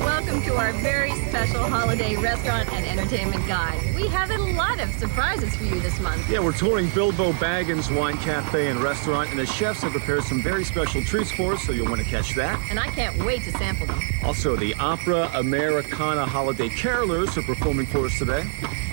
Welcome to our very special holiday restaurant and entertainment guide. We have a lot of surprises for you this month. Yeah, we're touring Bilbo Baggins Wine Cafe and Restaurant, and the chefs have prepared some very special treats for us, so you'll want to catch that. And I can't wait to sample them. Also, the Opera Americana Holiday Carolers are performing for us today.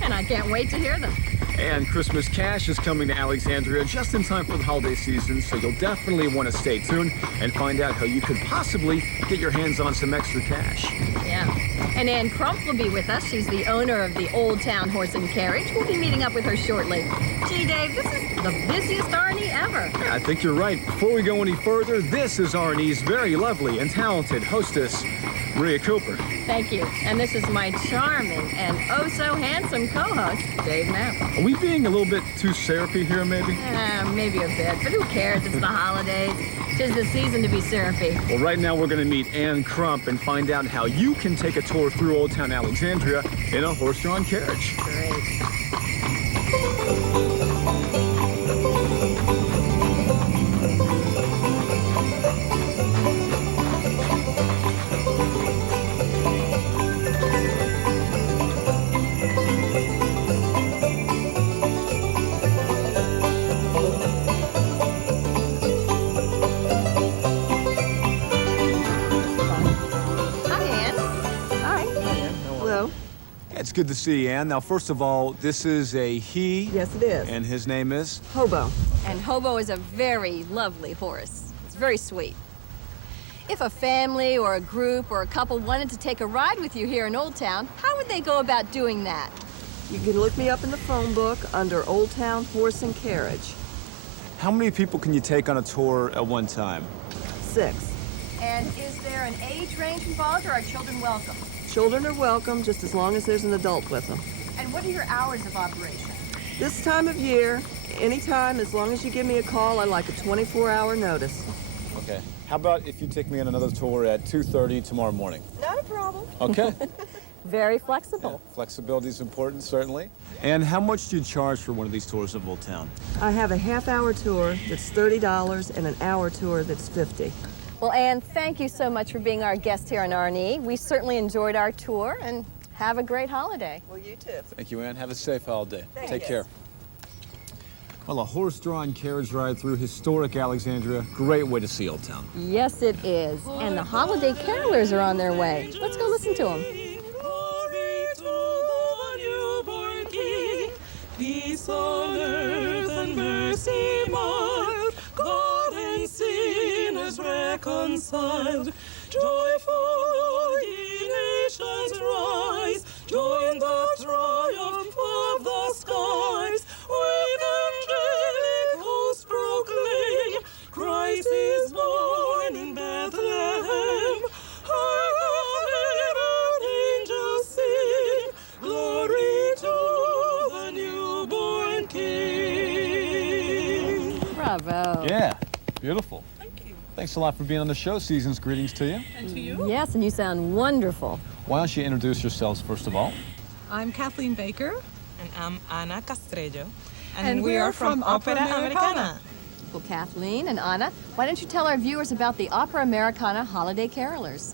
And I can't wait to hear them. And Christmas Cash is coming to Alexandria just in time for the holiday season, so you'll definitely want to stay tuned and find out how you could possibly get your hands on some extra cash. Yeah. And Ann Crump will be with us. She's the owner of the Old Town Horse and Carriage. We'll be meeting up with her shortly. Gee, Dave, this is the busiest R&E ever. Yeah, I think you're right. Before we go any further, this is R&E's very lovely and talented hostess, Maria Cooper. Thank you. And this is my charming and oh-so-handsome co-host, Dave Knapp. Are we being a little bit too syrupy here, maybe? Maybe a bit, but who cares? It's the holidays. 'Tis the season to be syrupy. Well, right now we're going to meet Ann Crump and find out how you can take a tour through Old Town Alexandria in a horse-drawn carriage. Great. It's good to see you, Ann. Now, first of all, this is a he. Yes, it is. And his name is? Hobo. And Hobo is a very lovely horse. It's very sweet. If a family or a group or a couple wanted to take a ride with you here in Old Town, how would they go about doing that? You can look me up in the phone book under Old Town Horse and Carriage. How many people can you take on a tour at one time? 6. And is there an age range involved, or are children welcome? Children are welcome just as long as there's an adult with them. And what are your hours of operation? This time of year, anytime, as long as you give me a call, I like a 24-hour notice. Okay. How about if you take me on another tour at 2:30 tomorrow morning? Not a problem. Okay. Very flexible. Yeah, flexibility is important, certainly. And how much do you charge for one of these tours of Old Town? I have a half-hour tour that's $30 and an hour tour that's $50. Well, Ann, thank you so much for being our guest here on R&E. We certainly enjoyed our tour, and have a great holiday. Well, you too. Thank you, Ann. Have a safe holiday. Take you. care. Well, a horse-drawn carriage ride through historic Alexandria. Great way to see Old Town. Yes, it is. And the holiday carolers are on their way. Let's go listen to them. Glory to the newborn King, peace on earth and mercy mild, God and sinners reconciled. Joyful ye nations rise, join the triumph of the skies. With angelic hosts proclaim, Christ is born in Bethlehem. Hark the angels sing, glory to the newborn King. Bravo. Yeah, beautiful. Thank you. Thanks a lot for being on the show. Season's greetings to you. And to you? Yes, and you sound wonderful. Why don't you introduce yourselves first of all? I'm Kathleen Baker. And I'm Ana Castrello. And we are from Opera Americana. Well, Kathleen and Anna, why don't you tell our viewers about the Opera Americana Holiday Carolers?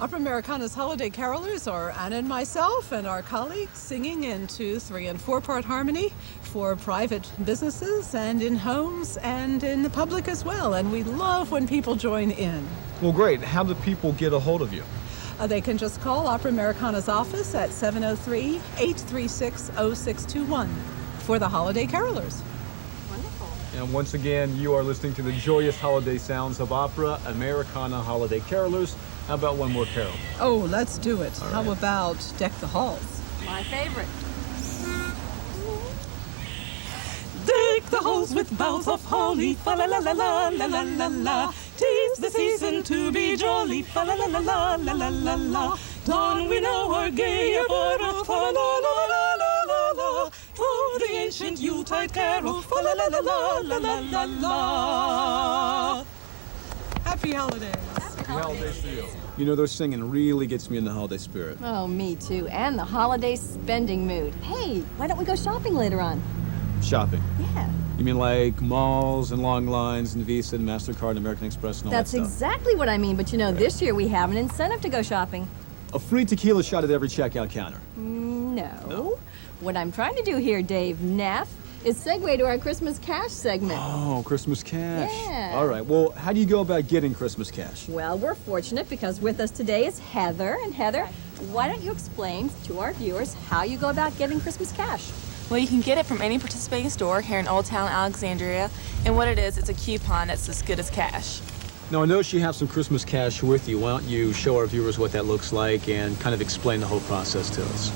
Opera Americana's holiday carolers are Anna and myself and our colleagues singing in 2-, 3-, and 4-part harmony for private businesses and in homes and in the public as well. And we love when people join in. Well, great. How do people get a hold of you? They can just call Opera Americana's office at 703-836-0621 for the holiday carolers. Wonderful. And once again, you are listening to the joyous holiday sounds of Opera Americana Holiday Carolers. How about one more carol? Oh, let's do it. All How right. about Deck the Halls? My favorite. Deck the halls with boughs of holly, fa la la la la la la la la. 'Tis 'tis the season to be jolly. Fa la la la la la la la la. Don we know our gay apparel. Fa la la la la la la la. For the ancient Yuletide carol. Fa la la la la la la la la. Happy holidays. Happy holidays to you. You know, their singing really gets me in the holiday spirit. Oh, me too. And the holiday spending mood. Hey, why don't we go shopping later on? Shopping. Yeah. You mean like malls and long lines and Visa and MasterCard and American Express and all That's that stuff? exactly what I mean. But you know, this year we have an incentive to go shopping. A free tequila shot at every checkout counter. No. What I'm trying to do here, Dave Neff, is segue to our Christmas cash segment. Oh, Christmas cash. Yeah. All right, well, how do you go about getting Christmas cash? Well, we're fortunate because with us today is Heather. And Heather, why don't you explain to our viewers how you go about getting Christmas cash? Well, you can get it from any participating store here in Old Town Alexandria. And what it is, it's a coupon that's as good as cash. Now, I notice you have some Christmas cash with you. Why don't you show our viewers what that looks like and kind of explain the whole process to us?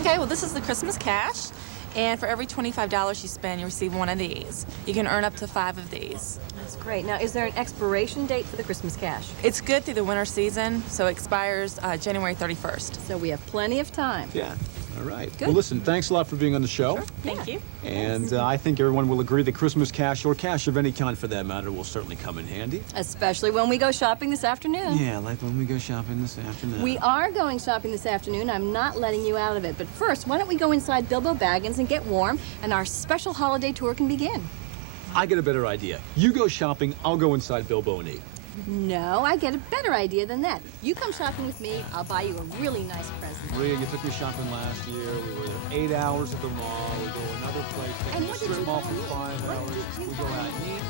Okay, well, this is the Christmas cash. And for every $25 you spend, you receive one of these. You can earn up to 5 of these. That's great. Now, is there an expiration date for the Christmas cash? It's good through the winter season, so it expires January 31st. So we have plenty of time. Yeah. All right. Good. Well, listen, thanks a lot for being on the show. Thank you. And I think everyone will agree that Christmas cash, or cash of any kind for that matter, will certainly come in handy. Especially when we go shopping this afternoon. Yeah, like when we go shopping this afternoon. We are going shopping this afternoon. I'm not letting you out of it. But first, why don't we go inside Bilbo Baggins and get warm, and our special holiday tour can begin. I get a better idea. You go shopping, I'll go inside Bilbo and eat. No, I get a better idea than that. You come shopping with me, I'll buy you a really nice present. Maria, you took me shopping last year. We were there 8 hours at the mall. We go another place. Take And the what did strip you mall buy for me? 5 What hours. did you We go buy out and me? eat.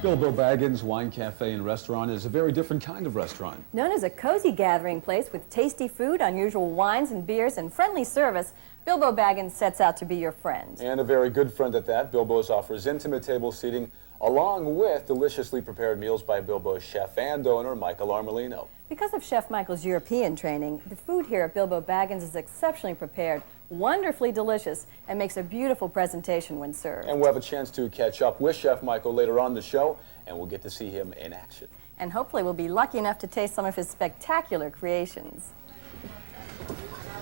Bilbo Baggins Wine Cafe and Restaurant is a very different kind of restaurant. Known as a cozy gathering place with tasty food, unusual wines and beers, and friendly service, Bilbo Baggins sets out to be your friend. And a very good friend at that. Bilbo's offers intimate table seating along with deliciously prepared meals by Bilbo's chef and owner, Michael Armelino. Because of Chef Michael's European training, the food here at Bilbo Baggins is exceptionally prepared, wonderfully delicious, and makes a beautiful presentation when served. And we'll have a chance to catch up with Chef Michael later on the show, and we'll get to see him in action. And hopefully we'll be lucky enough to taste some of his spectacular creations.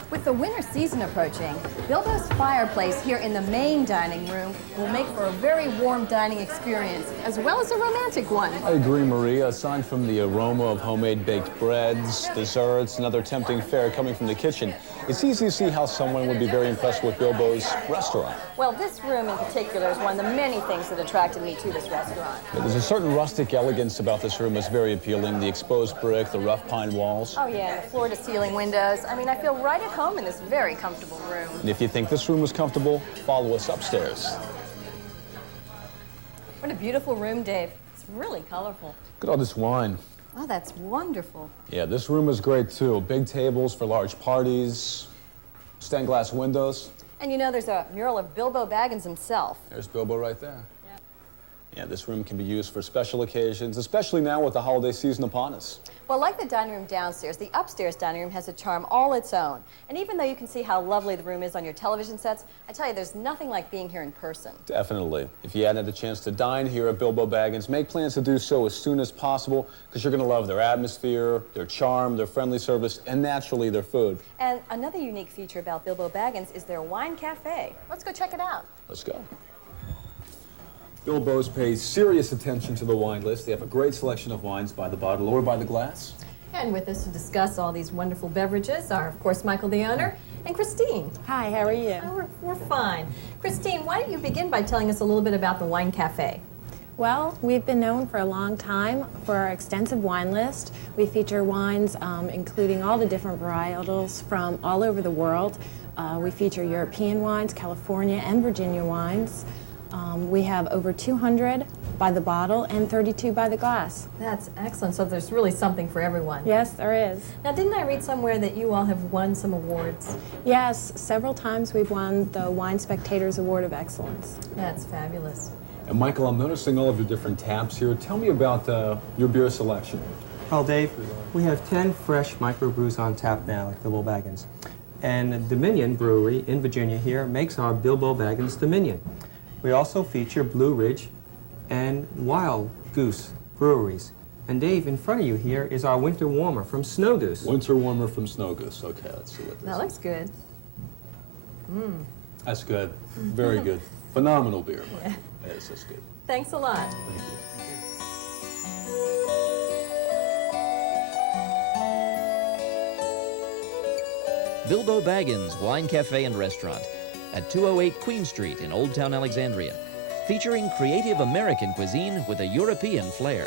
With the winter season approaching, Bilbo's fireplace here in the main dining room will make for a very warm dining experience, as well as a romantic one. I agree, Maria. Aside from the aroma of homemade baked breads, desserts, and other tempting fare coming from the kitchen, it's easy to see how someone would be very impressed with Bilbo's restaurant. Well, this room in particular is one of the many things that attracted me to this restaurant. There's a certain rustic elegance about this room that's very appealing. The exposed brick, the rough pine walls. Oh yeah, and the floor-to-ceiling windows. I mean, I feel right at home in this very comfortable room. And if you think this room is comfortable, follow us upstairs. What a beautiful room, Dave. It's really colorful. Look at all this wine. Oh, that's wonderful. Yeah, this room is great too. Big tables for large parties, stained glass windows. And you know, there's a mural of Bilbo Baggins himself. There's Bilbo right there. Yep. Yeah, this room can be used for special occasions, especially now with the holiday season upon us. Well, like the dining room downstairs, the upstairs dining room has a charm all its own. And even though you can see how lovely the room is on your television sets, I tell you, there's nothing like being here in person. Definitely. If you hadn't had the chance to dine here at Bilbo Baggins, make plans to do so as soon as possible, because you're going to love their atmosphere, their charm, their friendly service, and naturally their food. And another unique feature about Bilbo Baggins is their wine cafe. Let's go check it out. Let's go. Bilbo's pays serious attention to the wine list. They have a great selection of wines by the bottle or by the glass. And with us to discuss all these wonderful beverages are, of course, Michael, the owner, and Christine. Hi, how are you? Oh, we're fine. Christine, why don't you begin by telling us a little bit about the wine cafe? Well, we've been known for a long time for our extensive wine list. We feature wines including all the different varietals from all over the world. We feature European wines, California and Virginia wines. We have over 200 by the bottle and 32 by the glass. That's excellent. So there's really something for everyone. Yes, there is. Now, didn't I read somewhere that you all have won some awards? Yes, several times we've won the Wine Spectators Award of Excellence. That's fabulous. And Michael, I'm noticing all of your different taps here. Tell me about your beer selection. Well, Dave, we have 10 fresh microbrews on tap now at Bilbo Baggins. And Dominion Brewery in Virginia here makes our Bilbo Baggins Dominion. We also feature Blue Ridge and Wild Goose breweries. And Dave, in front of you here is our Winter Warmer from Snow Goose. Winter Warmer from Snow Goose. Okay, let's see what this That is. looks good. That's good. Very good. Phenomenal beer, Mike. Yes, that's good. Thanks a lot. Thank you. Bilbo Baggins Wine Cafe and Restaurant at 208 Queen Street in Old Town Alexandria, featuring creative American cuisine with a European flair.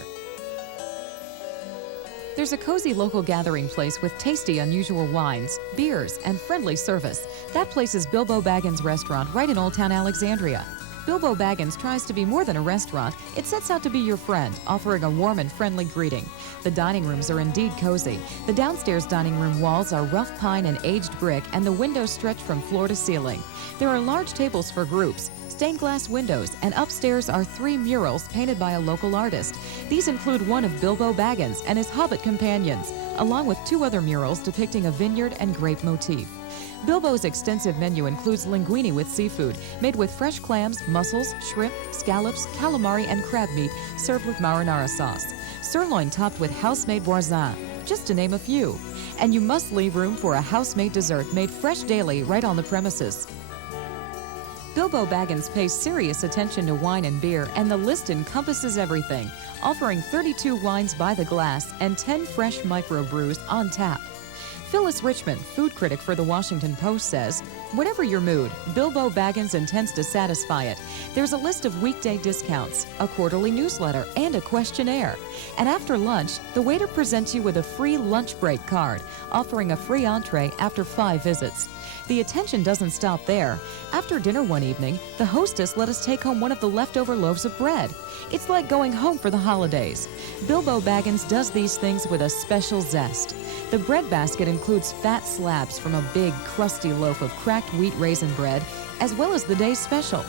There's a cozy local gathering place with tasty, unusual wines, beers, and friendly service. That place is Bilbo Baggins Restaurant right in Old Town Alexandria. Bilbo Baggins tries to be more than a restaurant. It sets out to be your friend, offering a warm and friendly greeting. The dining rooms are indeed cozy. The downstairs dining room walls are rough pine and aged brick, and the windows stretch from floor to ceiling. There are large tables for groups, stained glass windows, and upstairs are 3 murals painted by a local artist. These include one of Bilbo Baggins and his Hobbit companions, along with 2 other murals depicting a vineyard and grape motif. Bilbo's extensive menu includes linguine with seafood, made with fresh clams, mussels, shrimp, scallops, calamari, and crab meat, served with marinara sauce. Sirloin topped with house-made voisin, just to name a few. And you must leave room for a house-made dessert made fresh daily right on the premises. Bilbo Baggins pays serious attention to wine and beer, and the list encompasses everything, offering 32 wines by the glass and 10 fresh microbrews on tap. Phyllis Richmond, food critic for the Washington Post, says, "Whatever your mood, Bilbo Baggins intends to satisfy it. There's a list of weekday discounts, a quarterly newsletter, and a questionnaire. And after lunch, the waiter presents you with a free lunch break card, offering a free entree after 5 visits. The attention doesn't stop there. After dinner one evening, the hostess let us take home one of the leftover loaves of bread. It's like going home for the holidays. Bilbo Baggins does these things with a special zest. The bread basket includes fat slabs from a big, crusty loaf of cracked wheat raisin bread, as well as the day's special.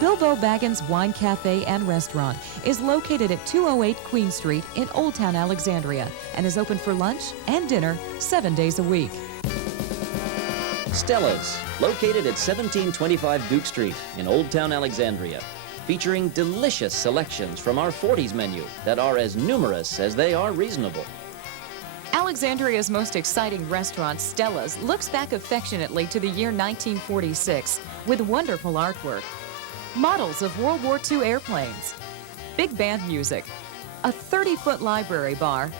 Bilbo Baggins Wine Cafe and Restaurant is located at 208 Queen Street in Old Town Alexandria and is open for lunch and dinner 7 days a week. Stella's, located at 1725 Duke Street in Old Town Alexandria, featuring delicious selections from our 40s menu that are as numerous as they are reasonable. Alexandria's most exciting restaurant, Stella's, looks back affectionately to the year 1946 with wonderful artwork, models of World War II airplanes, big band music, a 30-foot library bar,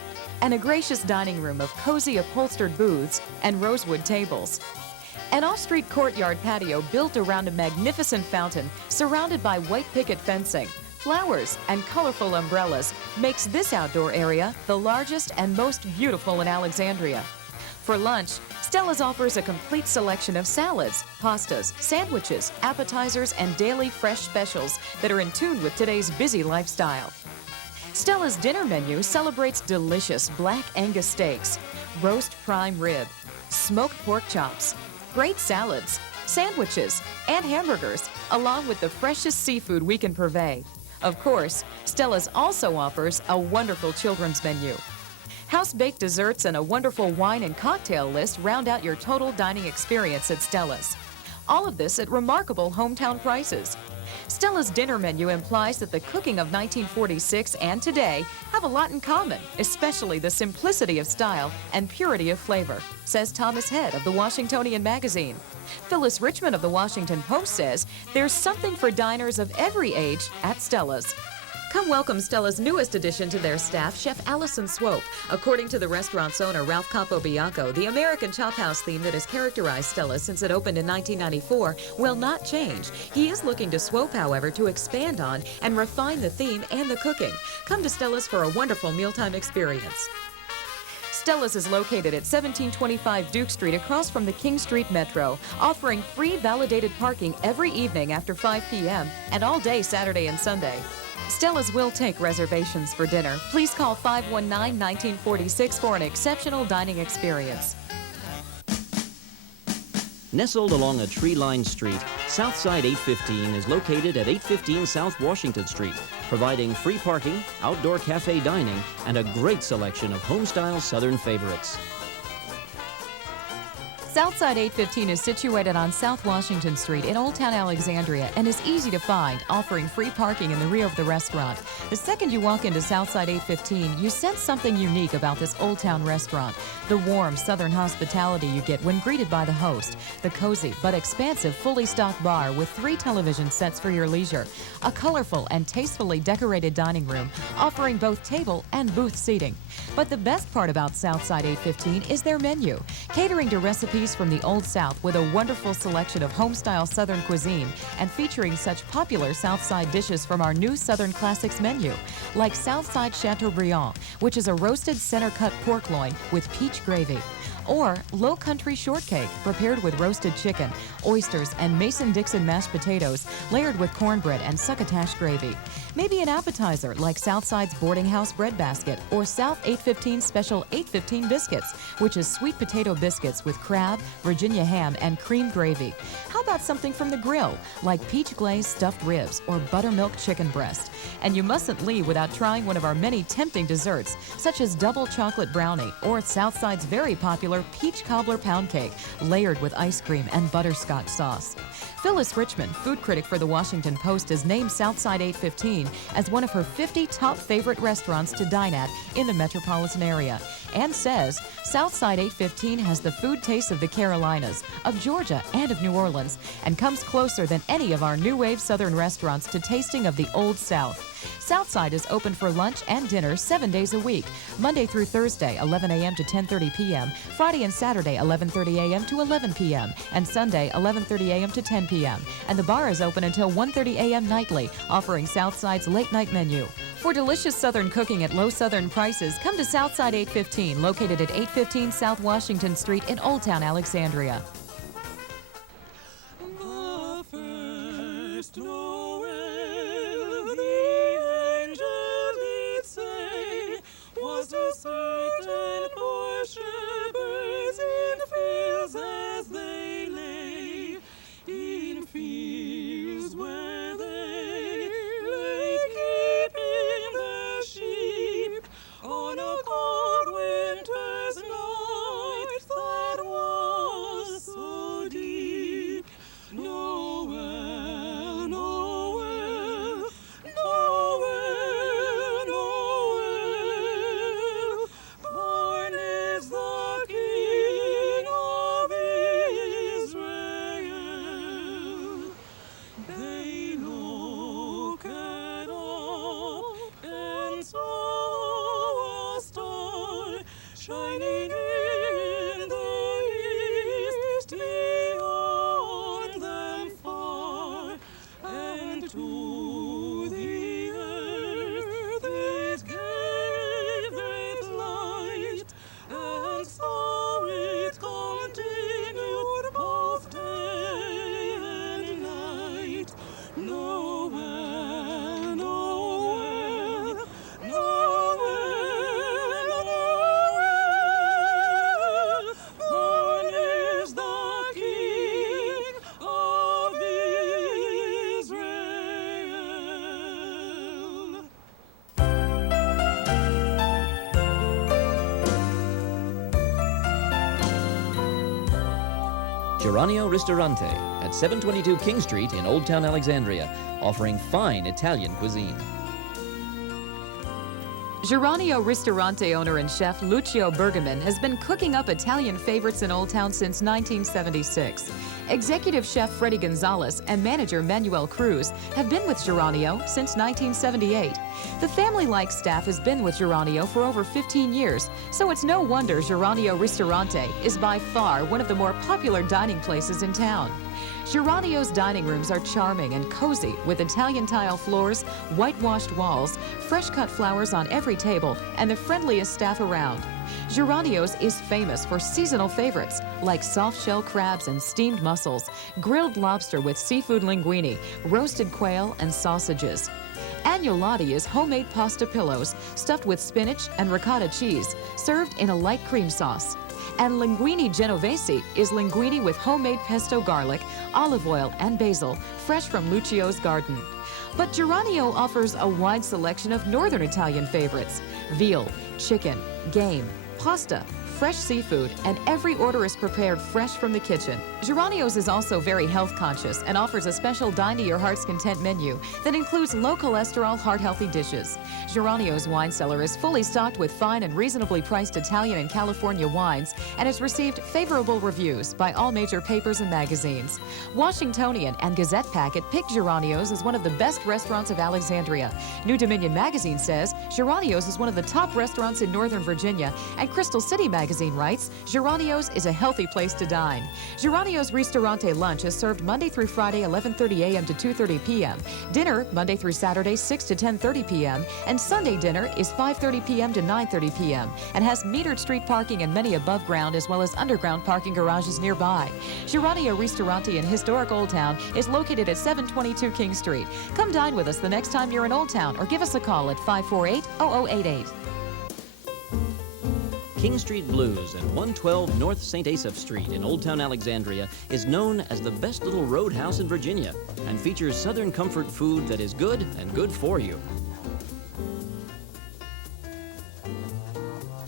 and a gracious dining room of cozy upholstered booths and rosewood tables. An off-street courtyard patio built around a magnificent fountain surrounded by white picket fencing, flowers, and colorful umbrellas makes this outdoor area the largest and most beautiful in Alexandria. For lunch, Stella's offers a complete selection of salads, pastas, sandwiches, appetizers, and daily fresh specials that are in tune with today's busy lifestyle. Stella's dinner menu celebrates delicious black Angus steaks, roast prime rib, smoked pork chops, great salads, sandwiches, and hamburgers, along with the freshest seafood we can purvey. Of course, Stella's also offers a wonderful children's menu. House-baked desserts and a wonderful wine and cocktail list round out your total dining experience at Stella's. All of this at remarkable hometown prices. Stella's dinner menu implies that the cooking of 1946 and today have a lot in common, especially the simplicity of style and purity of flavor, says Thomas Head of the Washingtonian Magazine. Phyllis Richmond of the Washington Post says there's something for diners of every age at Stella's. Come welcome Stella's newest addition to their staff, Chef Allison Swope. According to the restaurant's owner, Ralph Capobianco, the American Chop House theme that has characterized Stella's since it opened in 1994 will not change. He is looking to Swope, however, to expand on and refine the theme and the cooking. Come to Stella's for a wonderful mealtime experience. Stella's is located at 1725 Duke Street across from the King Street Metro, offering free validated parking every evening after 5 p.m. and all day Saturday and Sunday. Stella's will take reservations for dinner. Please call 519-1946 for an exceptional dining experience. Nestled along a tree-lined street, Southside 815 is located at 815 South Washington Street, providing free parking, outdoor cafe dining, and a great selection of home-style Southern favorites. Southside 815 is situated on South Washington Street in Old Town Alexandria and is easy to find, offering free parking in the rear of the restaurant. The second you walk into Southside 815, you sense something unique about this Old Town restaurant. The warm Southern hospitality you get when greeted by the host, the cozy but expansive fully stocked bar with 3 television sets for your leisure, a colorful and tastefully decorated dining room offering both table and booth seating. But the best part about Southside 815 is their menu, catering to recipes from the Old South with a wonderful selection of home-style Southern cuisine and featuring such popular Southside dishes from our new Southern Classics menu, like Southside Chateaubriand, which is a roasted center-cut pork loin with peach gravy, or Low Country Shortcake, prepared with roasted chicken, oysters, and Mason-Dixon mashed potatoes, layered with cornbread and succotash gravy. Maybe an appetizer like Southside's Boarding House Bread Basket or South 815 Special 815 Biscuits, which is sweet potato biscuits with crab, Virginia ham, and cream gravy. How about something from the grill, like peach glazed stuffed ribs or buttermilk chicken breast? And you mustn't leave without trying one of our many tempting desserts, such as double chocolate brownie or Southside's very popular peach cobbler pound cake, layered with ice cream and butterscotch sauce. Phyllis Richmond, food critic for the Washington Post, has named Southside 815 as one of her 50 top favorite restaurants to dine at in the metropolitan area, and says Southside 815 has the food taste of the Carolinas, of Georgia, and of New Orleans, and comes closer than any of our new wave Southern restaurants to tasting of the Old South. Southside is open for lunch and dinner 7 days a week, Monday through Thursday, 11 a.m. to 10:30 p.m., Friday and Saturday, 11:30 a.m. to 11 p.m., and Sunday, 11:30 a.m. to 10 p.m. And the bar is open until 1:30 a.m. nightly, offering Southside's late-night menu. For delicious Southern cooking at low Southern prices, come to Southside 815, located at 815 South Washington Street in Old Town Alexandria. The first Noel, the angel did say, was to certain poor shepherds in fields as they lay, in fields where they lay keeping the sheep on a cold winter's night that was so deep. Noel, Noel, Noel, Noel, born is the King of Israel. They looked up and saw a star shining in the east beyond them far, and to the earth it gave great light, and so it continued both day and night. Noel, Noel, Noel, Noel, born is the King of Israel. Geranio Ristorante at 722 King Street in Old Town Alexandria, offering fine Italian cuisine. Geranio Ristorante owner and chef Lucio Bergamin has been cooking up Italian favorites in Old Town since 1976. Executive chef Freddie Gonzalez and manager Manuel Cruz have been with Geranio since 1978. The family-like staff has been with Geranio for over 15 years, so it's no wonder Geranio Ristorante is by far one of the more popular dining places in town. Geranio's dining rooms are charming and cozy with Italian tile floors, whitewashed walls, fresh-cut flowers on every table, and the friendliest staff around. Geranio's is famous for seasonal favorites like soft-shell crabs and steamed mussels, grilled lobster with seafood linguine, roasted quail, and sausages. Agnolotti is homemade pasta pillows stuffed with spinach and ricotta cheese, served in a light cream sauce. And linguine genovese is linguine with homemade pesto garlic, olive oil, and basil, fresh from Lucio's garden. But Geronio offers a wide selection of northern Italian favorites: veal, chicken, game, pasta, fresh seafood, and every order is prepared fresh from the kitchen. Geronio's is also very health conscious and offers a special Dine to Your Heart's Content menu that includes low cholesterol, heart-healthy dishes. Geronio's wine cellar is fully stocked with fine and reasonably priced Italian and California wines and has received favorable reviews by all major papers and magazines. Washingtonian and Gazette Packet picked Geronio's as one of the best restaurants of Alexandria. New Dominion magazine says Geronio's is one of the top restaurants in Northern Virginia, and Crystal City magazine writes, Geronio's is a healthy place to dine. Geronio's Ristorante lunch is served Monday through Friday, 11:30 a.m. to 2:30 p.m. Dinner, Monday through Saturday, 6 to 10:30 p.m. And Sunday dinner is 5:30 p.m. to 9:30 p.m. and has metered street parking and many above ground as well as underground parking garages nearby. Geronio Ristorante in historic Old Town is located at 722 King Street. Come dine with us the next time you're in Old Town or give us a call at 548-0088. King Street Blues at 112 North St. Asaph Street in Old Town Alexandria is known as the best little roadhouse in Virginia and features Southern comfort food that is good and good for you.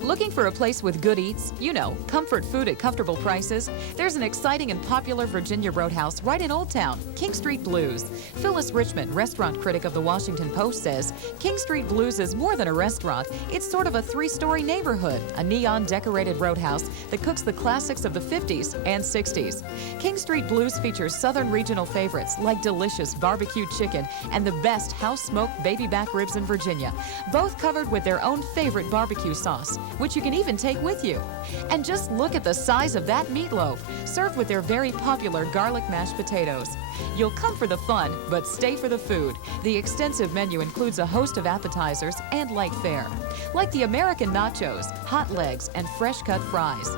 Looking for a place with good eats? You know, comfort food at comfortable prices? There's an exciting and popular Virginia roadhouse right in Old Town, King Street Blues. Phyllis Richmond, restaurant critic of the Washington Post, says, King Street Blues is more than a restaurant. It's sort of a three-story neighborhood, a neon-decorated roadhouse that cooks the classics of the 50s and 60s. King Street Blues features Southern regional favorites like delicious barbecued chicken and the best house-smoked baby back ribs in Virginia, both covered with their own favorite barbecue sauce, which you can even take with you. And just look at the size of that meatloaf, served with their very popular garlic mashed potatoes. You'll come for the fun, but stay for the food. The extensive menu includes a host of appetizers and light fare, like the American nachos, hot legs, and fresh-cut fries.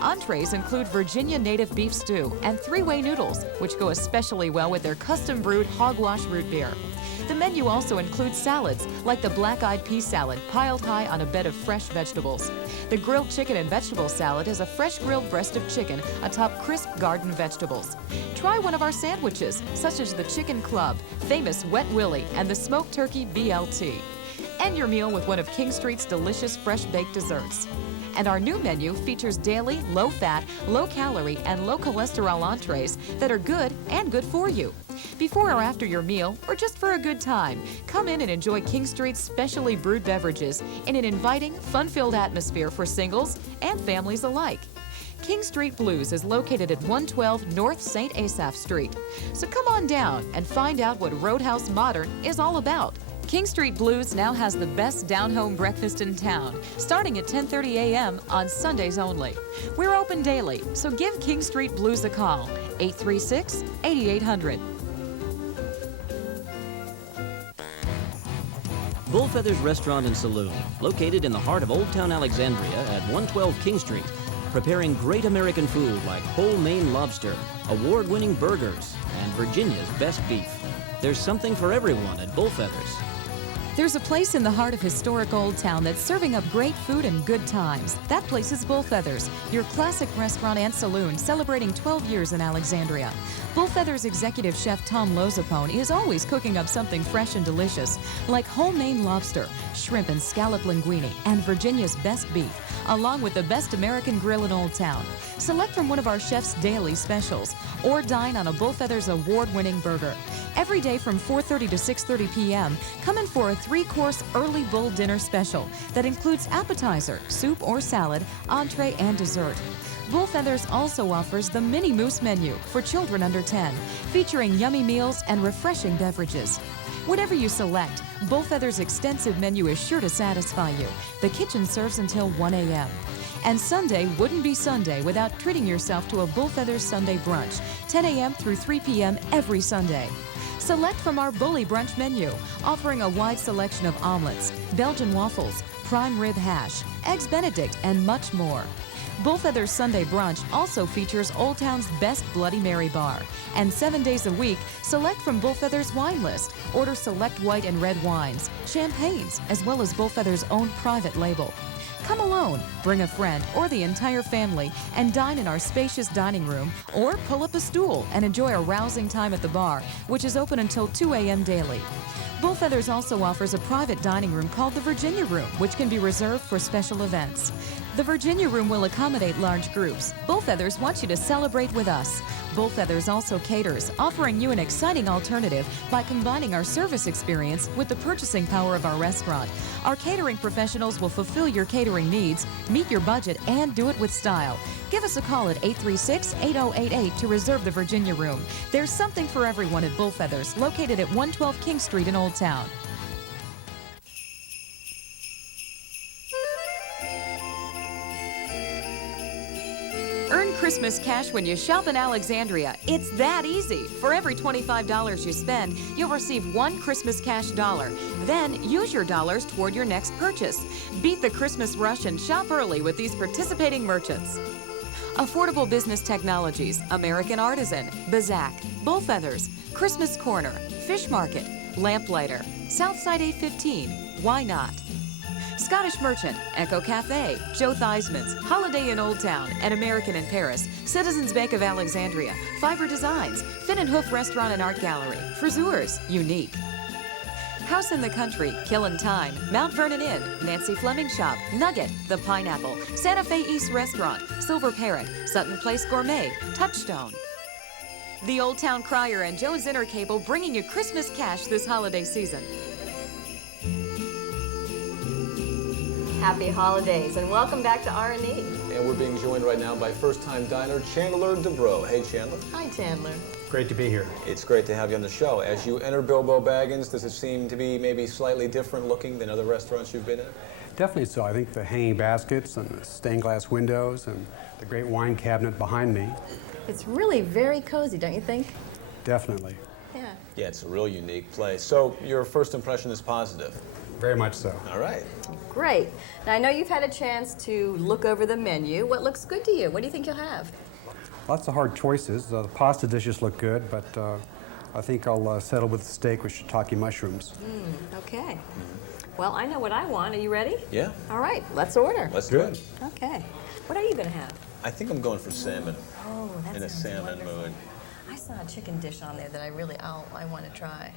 Entrees include Virginia native beef stew and three-way noodles, which go especially well with their custom-brewed hogwash root beer. The menu also includes salads, like the black-eyed pea salad piled high on a bed of fresh vegetables. The grilled chicken and vegetable salad is a fresh grilled breast of chicken atop crisp garden vegetables. Try one of our sandwiches, such as the Chicken Club, famous Wet Willie, and the Smoked Turkey BLT. End your meal with one of King Street's delicious fresh-baked desserts. And our new menu features daily, low-fat, low-calorie, and low-cholesterol entrees that are good and good for you. Before or after your meal, or just for a good time, come in and enjoy King Street's specially brewed beverages in an inviting, fun-filled atmosphere for singles and families alike. King Street Blues is located at 112 North St. Asaph Street. So come on down and find out what Roadhouse Modern is all about. King Street Blues now has the best down-home breakfast in town, starting at 10:30 a.m. on Sundays only. We're open daily, so give King Street Blues a call, 836-8800. Bullfeathers Restaurant and Saloon, located in the heart of Old Town Alexandria at 112 King Street, preparing great American food like whole Maine lobster, award-winning burgers, and Virginia's best beef. There's something for everyone at Bullfeathers. There's a place in the heart of historic Old Town that's serving up great food and good times. That place is Bullfeathers, your classic restaurant and saloon celebrating 12 years in Alexandria. Bullfeathers executive chef Tom Lozapone is always cooking up something fresh and delicious, like whole Maine lobster, shrimp and scallop linguine, and Virginia's best beef, along with the best American grill in Old Town. Select from one of our chef's daily specials, or dine on a Bullfeathers award-winning burger. Every day from 4:30 to 6:30 p.m., come in for a 3-course early bull dinner special that includes appetizer, soup or salad, entree, and dessert. Bullfeathers also offers the Mini Moose menu for children under 10, featuring yummy meals and refreshing beverages. Whatever you select, Bullfeathers' extensive menu is sure to satisfy you. The kitchen serves until 1 a.m. And Sunday wouldn't be Sunday without treating yourself to a Bullfeathers Sunday brunch, 10 a.m. through 3 p.m. every Sunday. Select from our Bully Brunch menu, offering a wide selection of omelets, Belgian waffles, prime rib hash, eggs Benedict, and much more. Bullfeather's Sunday Brunch also features Old Town's best Bloody Mary bar. And 7 days a week, select from Bullfeather's wine list. Order select white and red wines, champagnes, as well as Bullfeather's own private label. Come alone, bring a friend or the entire family and dine in our spacious dining room, or pull up a stool and enjoy a rousing time at the bar, which is open until 2 a.m. daily. Bullfeathers also offers a private dining room called the Virginia Room, which can be reserved for special events. The Virginia Room will accommodate large groups. Bullfeathers wants you to celebrate with us. Bullfeathers also caters, offering you an exciting alternative by combining our service experience with the purchasing power of our restaurant. Our catering professionals will fulfill your catering needs, meet your budget, and do it with style. Give us a call at 836-8088 to reserve the Virginia Room. There's something for everyone at Bullfeathers, located at 112 King Street in Old Town. Earn Christmas cash when you shop in Alexandria. It's that easy. For every $25 you spend, you'll receive one Christmas cash dollar. Then use your dollars toward your next purchase. Beat the Christmas rush and shop early with these participating merchants. Affordable Business Technologies, American Artisan, Bazak, Bullfeathers, Christmas Corner, Fish Market, Lamplighter, Southside 815, Why Not? Scottish Merchant, Echo Cafe, Joe Theismann's, Holiday in Old Town, and American in Paris, Citizens Bank of Alexandria, Fiber Designs, Fin and Hoof Restaurant and Art Gallery, Friseurs, Unique. House in the Country, Killin' Time, Mount Vernon Inn, Nancy Fleming Shop, Nugget, The Pineapple, Santa Fe East Restaurant, Silver Parrot, Sutton Place Gourmet, Touchstone. The Old Town Crier and Joe's Inner Cable bringing you Christmas cash this holiday season. Happy holidays and welcome back to R&E. And we're being joined right now by first-time diner Chandler Dubrow. Hey, Chandler. Hi, Chandler. Great to be here. It's great to have you on the show. As you enter Bilbo Baggins, does it seem to be maybe slightly different looking than other restaurants you've been in? Definitely so. I think the hanging baskets and the stained glass windows and the great wine cabinet behind me. It's really very cozy, don't you think? Definitely. Yeah. Yeah, it's a real unique place. So your first impression is positive? Very much so. All right. Great. Now, I know you've had a chance to look over the menu. What looks good to you? What do you think you'll have? Lots of hard choices. The pasta dishes look good, but I think I'll settle with the steak with shiitake mushrooms. Okay. Well, I know what I want. Are you ready? Yeah. All right, let's order. Let's do it. Okay. What are you going to have? I think I'm going for salmon. Oh, that In a sounds salmon wonderful. mood. I saw a chicken dish on there that I want to try.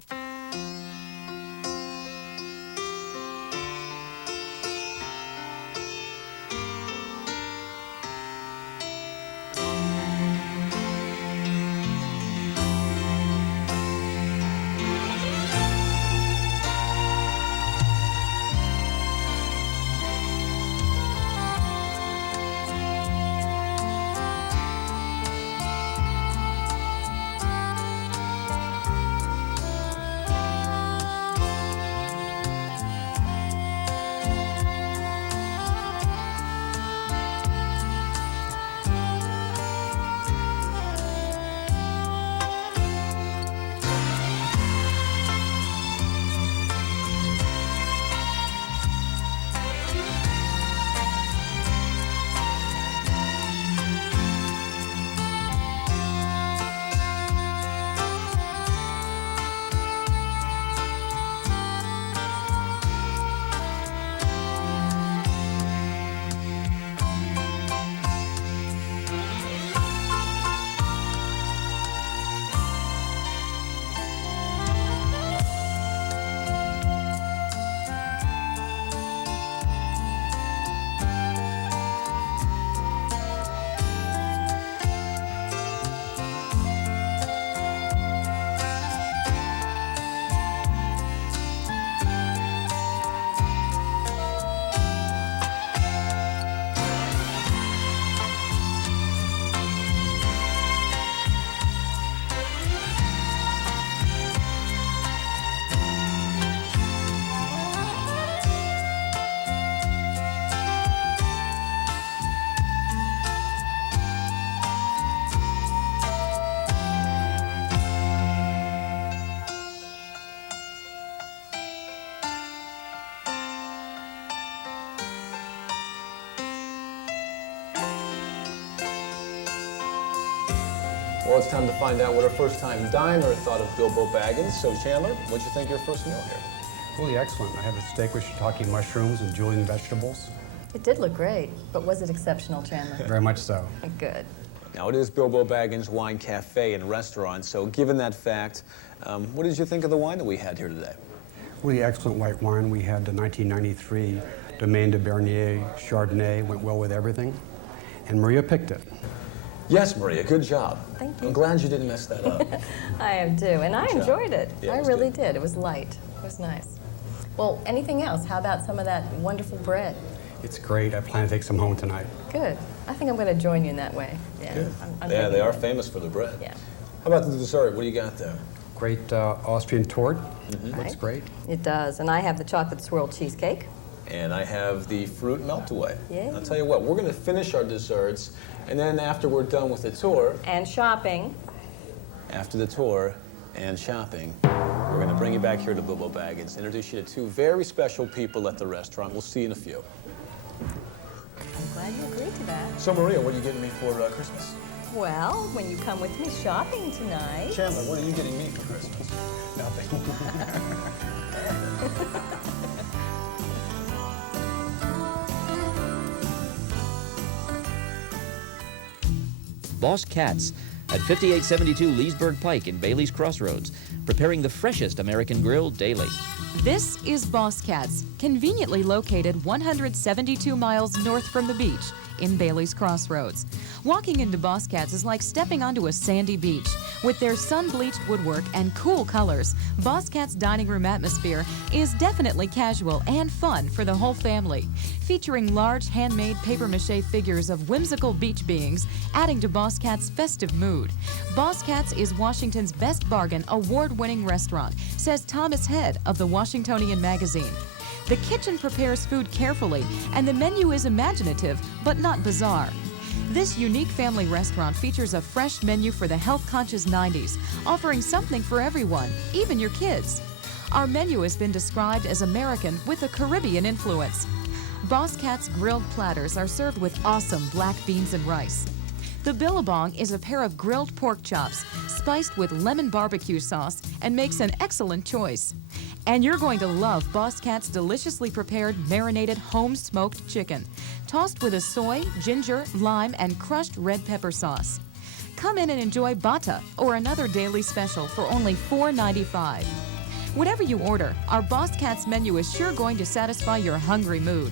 Well, it's time to find out what our first-time diner thought of Bilbo Baggins. So, Chandler, what'd you think of your first meal here? Really excellent. I had a steak with shiitake mushrooms and julienne vegetables. It did look great, but was it exceptional, Chandler? Very much so. Good. Now, it is Bilbo Baggins Wine Cafe and Restaurant, so given that fact, what did you think of the wine that we had here today? Really excellent white wine. We had the 1993 Domaine de Bernier Chardonnay, went well with everything. And Maria picked it. Yes, Maria, good job. Thank you. I'm glad you didn't mess that up. I am too, and I enjoyed it. Yeah, I it was really good. did. It was light. It was nice. Well, anything else? How about some of that wonderful bread? It's great. I plan to take some home tonight. Good. I think I'm going to join you in that way. Yeah. Good. I'm Yeah, taking they are that. famous for their bread. Yeah. How about the dessert? What do you got there? Great Austrian torte. Looks Right. great. It does, and I have the chocolate swirl cheesecake. And I have the fruit melt-away. Yay. I'll tell you what, we're going to finish our desserts, and then after we're done with the tour, And shopping. after the tour and shopping, we're going to bring you back here to Bilbo Baggins, introduce you to two very special people at the restaurant. We'll see you in a few. I'm glad you agreed to that. So, Maria, what are you getting me for Christmas? Well, when you come with me shopping tonight. Chandler, what are you getting me for Christmas? Nothing. Boss Cats at 5872 Leesburg Pike in Bailey's Crossroads, preparing the freshest American grill daily. This is Boss Cats, conveniently located 172 miles north from the beach in Bailey's Crossroads. Walking into Boss Cats is like stepping onto a sandy beach. With their sun-bleached woodwork and cool colors, Boss Cats' dining room atmosphere is definitely casual and fun for the whole family. Featuring large handmade papier-mâché figures of whimsical beach beings, adding to Boss Cats' festive mood. Boss Cats is Washington's best bargain award-winning restaurant, says Thomas Head of the Washingtonian magazine. The kitchen prepares food carefully, and the menu is imaginative, but not bizarre. This unique family restaurant features a fresh menu for the health-conscious 90s, offering something for everyone, even your kids. Our menu has been described as American with a Caribbean influence. Boss Cat's grilled platters are served with awesome black beans and rice. The billabong is a pair of grilled pork chops, spiced with lemon barbecue sauce, and makes an excellent choice. And you're going to love Boss Cat's deliciously prepared marinated home-smoked chicken, tossed with a soy, ginger, lime, and crushed red pepper sauce. Come in and enjoy bata, or another daily special, for only $4.95. Whatever you order, our Boss Cat's menu is sure going to satisfy your hungry mood.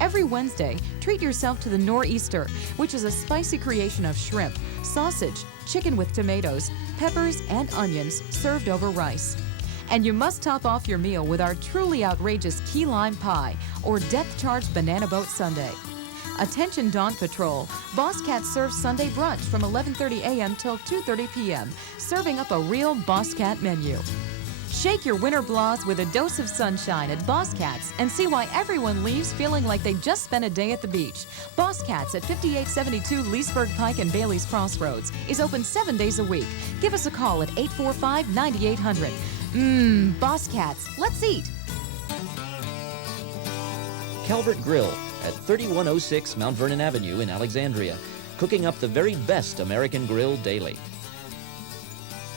Every Wednesday, treat yourself to the Nor'easter, which is a spicy creation of shrimp, sausage, chicken with tomatoes, peppers, and onions served over rice. And you must top off your meal with our truly outrageous key lime pie or depth charge banana boat sundae. Attention Dawn Patrol, Boss Cat serves Sunday brunch from 11:30 a.m. till 2:30 p.m., serving up a real Boss Cat menu. Shake your winter blahs with a dose of sunshine at Boss Cat's and see why everyone leaves feeling like they just spent a day at the beach. Boss Cat's at 5872 Leesburg Pike and Bailey's Crossroads is open 7 days a week. Give us a call at 845-9800. Boss Cats, let's eat. Calvert Grill at 3106 Mount Vernon Avenue in Alexandria, cooking up the very best American grill daily.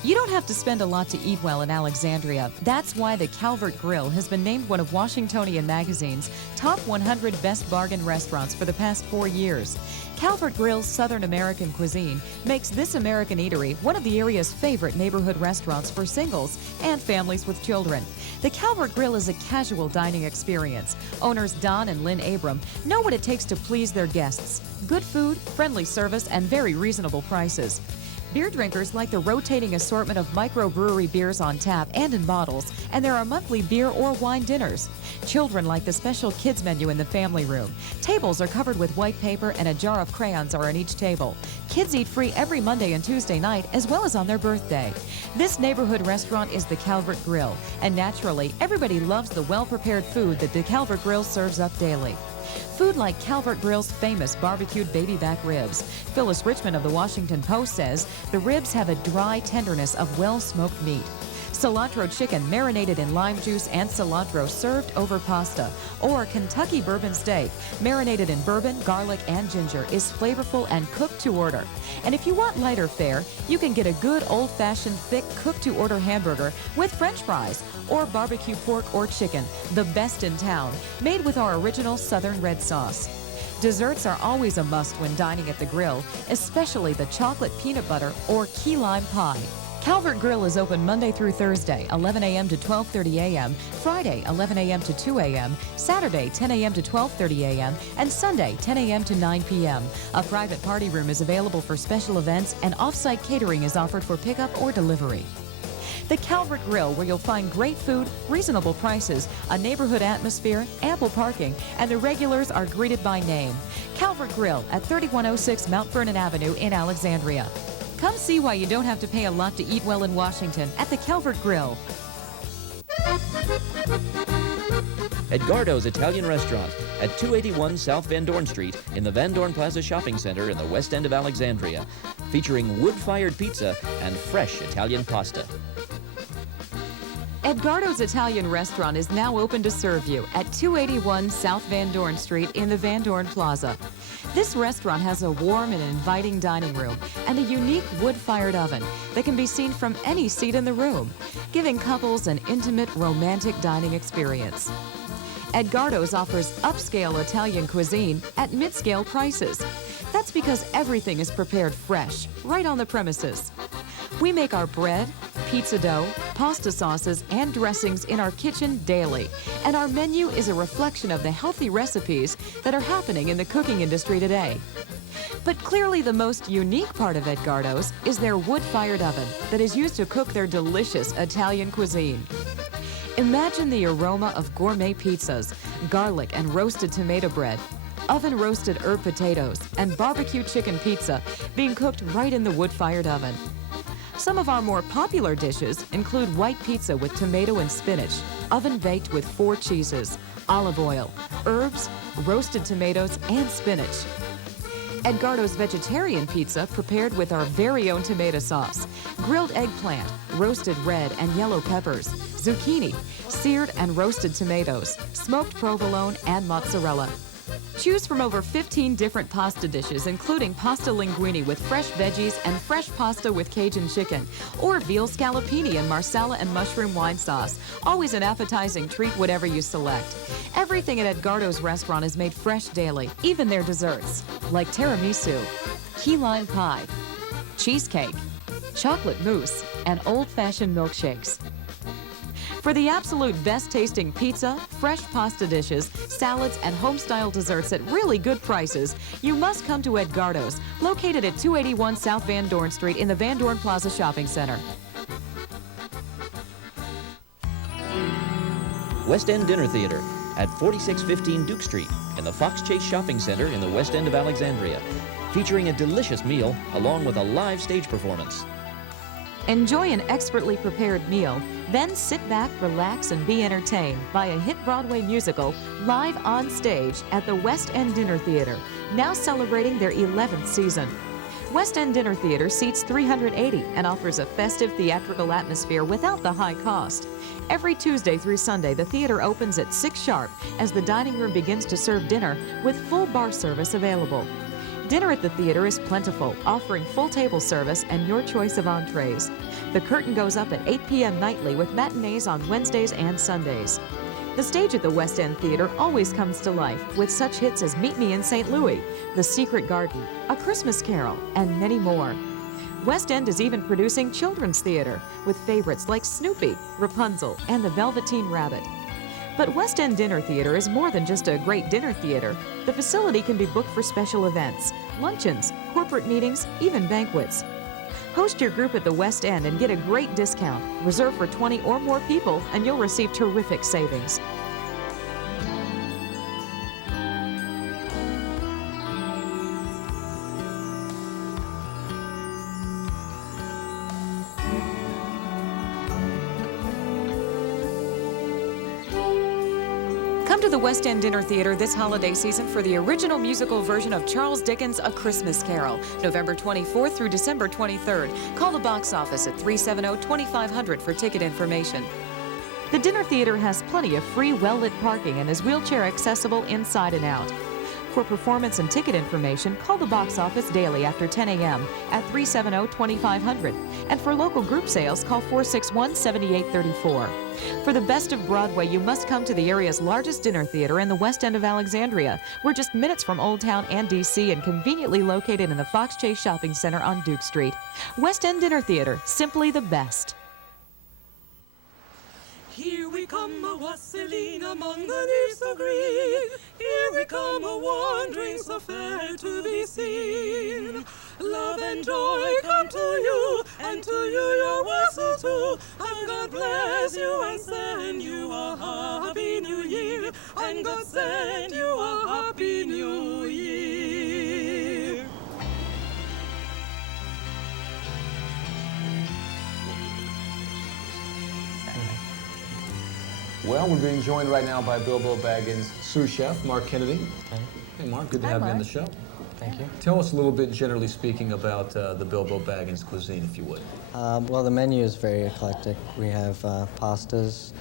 You don't have to spend a lot to eat well in Alexandria. That's why the Calvert Grill has been named one of Washingtonian Magazine's top 100 best bargain restaurants for the past 4 years. Calvert Grill's Southern American cuisine makes this American eatery one of the area's favorite neighborhood restaurants for singles and families with children. The Calvert Grill is a casual dining experience. Owners Don and Lynn Abram know what it takes to please their guests. Good food, friendly service, and very reasonable prices. Beer drinkers like the rotating assortment of microbrewery beers on tap and in bottles, and there are monthly beer or wine dinners. Children like the special kids menu in the family room. Tables are covered with white paper and a jar of crayons are on each table. Kids eat free every Monday and Tuesday night, as well as on their birthday. This neighborhood restaurant is the Calvert Grill, and naturally, everybody loves the well-prepared food that the Calvert Grill serves up daily. Food like Calvert Grill's famous barbecued baby back ribs. Phyllis Richmond of the Washington Post says the ribs have a dry tenderness of well-smoked meat. cilantro chicken marinated in lime juice and cilantro served over pasta, or Kentucky bourbon steak marinated in bourbon, garlic, and ginger is flavorful and cooked to order. And if you want lighter fare, you can get a good old-fashioned thick cooked to order hamburger with French fries or barbecue pork or chicken, the best in town, made with our original Southern red sauce. Desserts are always a must when dining at the grill, especially the chocolate peanut butter or key lime pie. Calvert Grill is open Monday through Thursday, 11 a.m. to 12:30 a.m., Friday, 11 a.m. to 2 a.m., Saturday, 10 a.m. to 12:30 a.m., and Sunday, 10 a.m. to 9 p.m. A private party room is available for special events, and off-site catering is offered for pickup or delivery. The Calvert Grill, where you'll find great food, reasonable prices, a neighborhood atmosphere, ample parking, and the regulars are greeted by name. Calvert Grill at 3106 Mount Vernon Avenue in Alexandria. Come see why you don't have to pay a lot to eat well in Washington at the Calvert Grill. Edgardo's Italian Restaurant at 281 South Van Dorn Street in the Van Dorn Plaza Shopping Center in the West End of Alexandria, featuring wood-fired pizza and fresh Italian pasta. Edgardo's Italian Restaurant is now open to serve you at 281 South Van Dorn Street in the Van Dorn Plaza. This restaurant has a warm and inviting dining room and a unique wood-fired oven that can be seen from any seat in the room, giving couples an intimate, romantic dining experience. Edgardo's offers upscale Italian cuisine at mid-scale prices. That's because everything is prepared fresh, right on the premises. We make our bread, pizza dough, pasta sauces, and dressings in our kitchen daily, and our menu is a reflection of the healthy recipes that are happening in the cooking industry today. But clearly the most unique part of Edgardo's is their wood-fired oven that is used to cook their delicious Italian cuisine. Imagine the aroma of gourmet pizzas, garlic and roasted tomato bread, oven-roasted herb potatoes, and barbecue chicken pizza being cooked right in the wood-fired oven. Some of our more popular dishes include white pizza with tomato and spinach, oven-baked with 4 cheeses, olive oil, herbs, roasted tomatoes, and spinach. Edgardo's vegetarian pizza prepared with our very own tomato sauce, grilled eggplant, roasted red and yellow peppers, zucchini, seared and roasted tomatoes, smoked provolone, and mozzarella. Choose from over 15 different pasta dishes, including pasta linguine with fresh veggies and fresh pasta with Cajun chicken, or veal scallopini and marsala and mushroom wine sauce. Always an appetizing treat, whatever you select. Everything at Edgardo's restaurant is made fresh daily, even their desserts, like tiramisu, key lime pie, cheesecake, chocolate mousse, and old-fashioned milkshakes. For the absolute best-tasting pizza, fresh pasta dishes, salads, and home-style desserts at really good prices, you must come to Edgardo's, located at 281 South Van Dorn Street in the Van Dorn Plaza Shopping Center. West End Dinner Theater at 4615 Duke Street in the Fox Chase Shopping Center in the West End of Alexandria, featuring a delicious meal along with a live stage performance. Enjoy an expertly prepared meal, then sit back, relax, and be entertained by a hit Broadway musical live on stage at the West End Dinner Theater, now celebrating their 11th season. West End Dinner Theater seats 380 and offers a festive theatrical atmosphere without the high cost. Every Tuesday through Sunday, the theater opens at 6 sharp as the dining room begins to serve dinner with full bar service available. Dinner at the theater is plentiful, offering full table service and your choice of entrees. The curtain goes up at 8 p.m. nightly with matinees on Wednesdays and Sundays. The stage at the West End Theater always comes to life with such hits as Meet Me in St. Louis, The Secret Garden, A Christmas Carol, and many more. West End is even producing children's theater with favorites like Snoopy, Rapunzel, and the Velveteen Rabbit. But West End Dinner Theater is more than just a great dinner theater. The facility can be booked for special events, luncheons, corporate meetings, even banquets. Host your group at the West End and get a great discount. Reserve for 20 or more people and you'll receive terrific savings. Come to the West End Dinner Theater this holiday season for the original musical version of Charles Dickens' A Christmas Carol, November 24th through December 23rd. Call the box office at 370-2500 for ticket information. The dinner theater has plenty of free, well-lit parking and is wheelchair accessible inside and out. For performance and ticket information, call the box office daily after 10 a.m. at 370-2500. And for local group sales, call 461-7834. For the best of Broadway, you must come to the area's largest dinner theater in the West End of Alexandria. We're just minutes from Old Town and D.C. and conveniently located in the Fox Chase Shopping Center on Duke Street. West End Dinner Theater, simply the best. Here we come a-wassailing among the leaves so green. Here we come a-wandering so fair to be seen. Love and joy come to you, and to you your wassail too. And God bless you and send you a happy new year. And God send you a happy new year. Well, we're being joined right now by Bilbo Baggins' sous chef, Mark Kennedy. Hey, Mark, good to have you on the show. Thank you. Tell us a little bit, generally speaking, about the Bilbo Baggins cuisine, if you would. Well, the menu is very eclectic. We have pastas,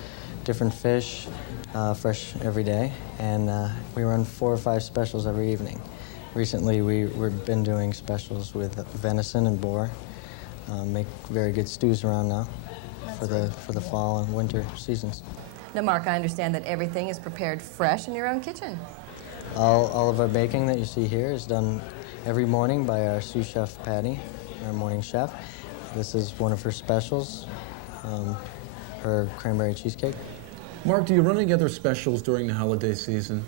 different fish, fresh every day, and we run 4 or 5 specials every evening. Recently, we've been doing specials with venison and boar. Make very good stews around now for the fall and winter seasons. Now, Mark, I understand that everything is prepared fresh in your own kitchen. All of our baking that you see here is done every morning by our sous chef, Patty, our morning chef. This is one of her specials, her cranberry cheesecake. Mark, do you run any other specials during the holiday season?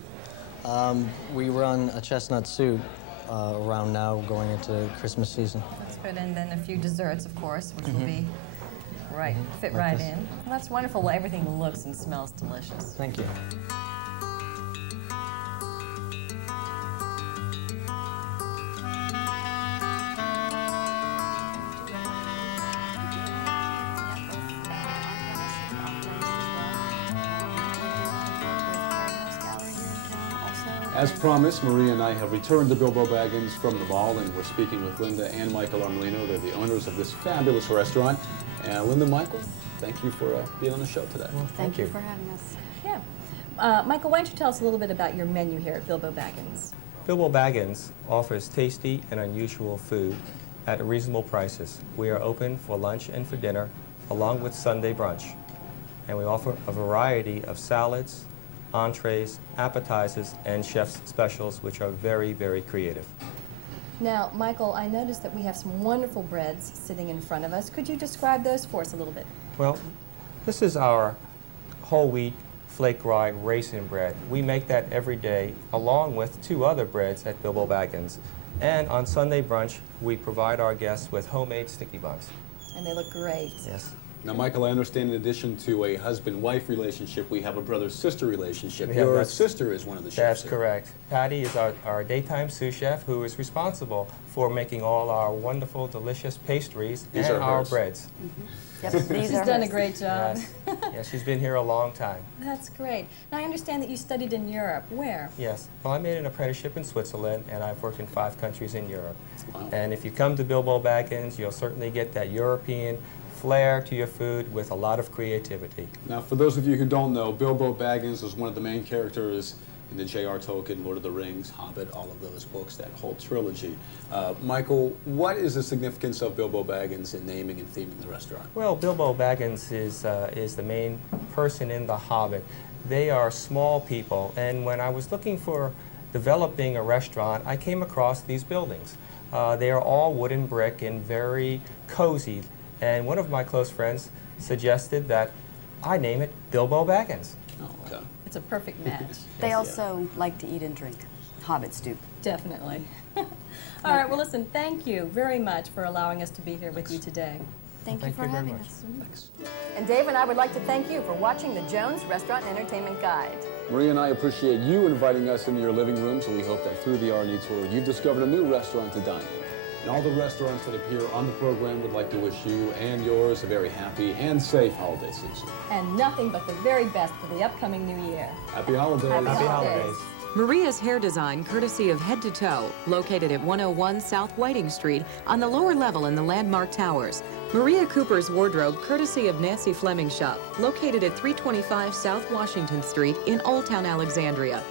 We run a chestnut soup around now going into Christmas season. That's good, and then a few desserts, of course, which will be fit right in. Well, that's wonderful. Well, everything looks and smells delicious. Thank you. As promised, Maria and I have returned to Bilbo Baggins from the mall, and we're speaking with Linda and Michael Armelino. They're the owners of this fabulous restaurant. Linda, Michael, thank you for being on the show today. Well, thank you for having us. Yeah. Michael, why don't you tell us a little bit about your menu here at Bilbo Baggins? Bilbo Baggins offers tasty and unusual food at reasonable prices. We are open for lunch and for dinner, along with Sunday brunch. And we offer a variety of salads, entrees, appetizers, and chef's specials, which are very, very creative. Now, Michael, I noticed that we have some wonderful breads sitting in front of us. Could you describe those for us a little bit? Well, this is our whole wheat flake rye raisin bread. We make that every day, along with 2 other breads at Bilbo Baggins. And on Sunday brunch, we provide our guests with homemade sticky buns. And they look great. Yes. Now, Michael, I understand in addition to a husband-wife relationship, we have a brother-sister relationship. Yeah, Your sister is one of the chefs. That's correct. Patty is our daytime sous chef who is responsible for making all our wonderful, delicious pastries and our breads. Yep, she's done a great job. Yes. Yes, she's been here a long time. That's great. Now, I understand that you studied in Europe. Where? Yes. Well, I made an apprenticeship in Switzerland, and I've worked in 5 countries in Europe. Wow. And if you come to Bilbo Baggins, you'll certainly get that European flair to your food with a lot of creativity. Now, for those of you who don't know, Bilbo Baggins is one of the main characters in the J.R. Tolkien, Lord of the Rings, Hobbit, all of those books, that whole trilogy. Michael, what is the significance of Bilbo Baggins in naming and theming the restaurant? Well, Bilbo Baggins is the main person in The Hobbit. They are small people, and when I was looking for developing a restaurant, I came across these buildings. They are all wood and brick and very cozy. And one of my close friends suggested that I name it Bilbo Baggins. Oh, okay. It's a perfect match. They also like to eat and drink. Hobbits do. Definitely. All right, well, listen, thank you very much for allowing us to be here with you today. Thank you for having us. Thanks. And Dave and I would like to thank you for watching the Jones Restaurant and Entertainment Guide. Maria and I appreciate you inviting us into your living room, so we hope that through the R&E tour, you've discovered a new restaurant to dine in. And all the restaurants that appear on the program would like to wish you and yours a very happy and safe holiday season. And nothing but the very best for the upcoming new year. Happy holidays. Happy holidays. Maria's Hair Design, courtesy of Head to Toe, located at 101 South Whiting Street on the lower level in the Landmark Towers. Maria Cooper's Wardrobe, courtesy of Nancy Fleming's shop, located at 325 South Washington Street in Old Town Alexandria.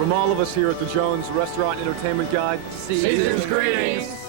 From all of us here at the Jones Restaurant Entertainment Guide, Season's greetings.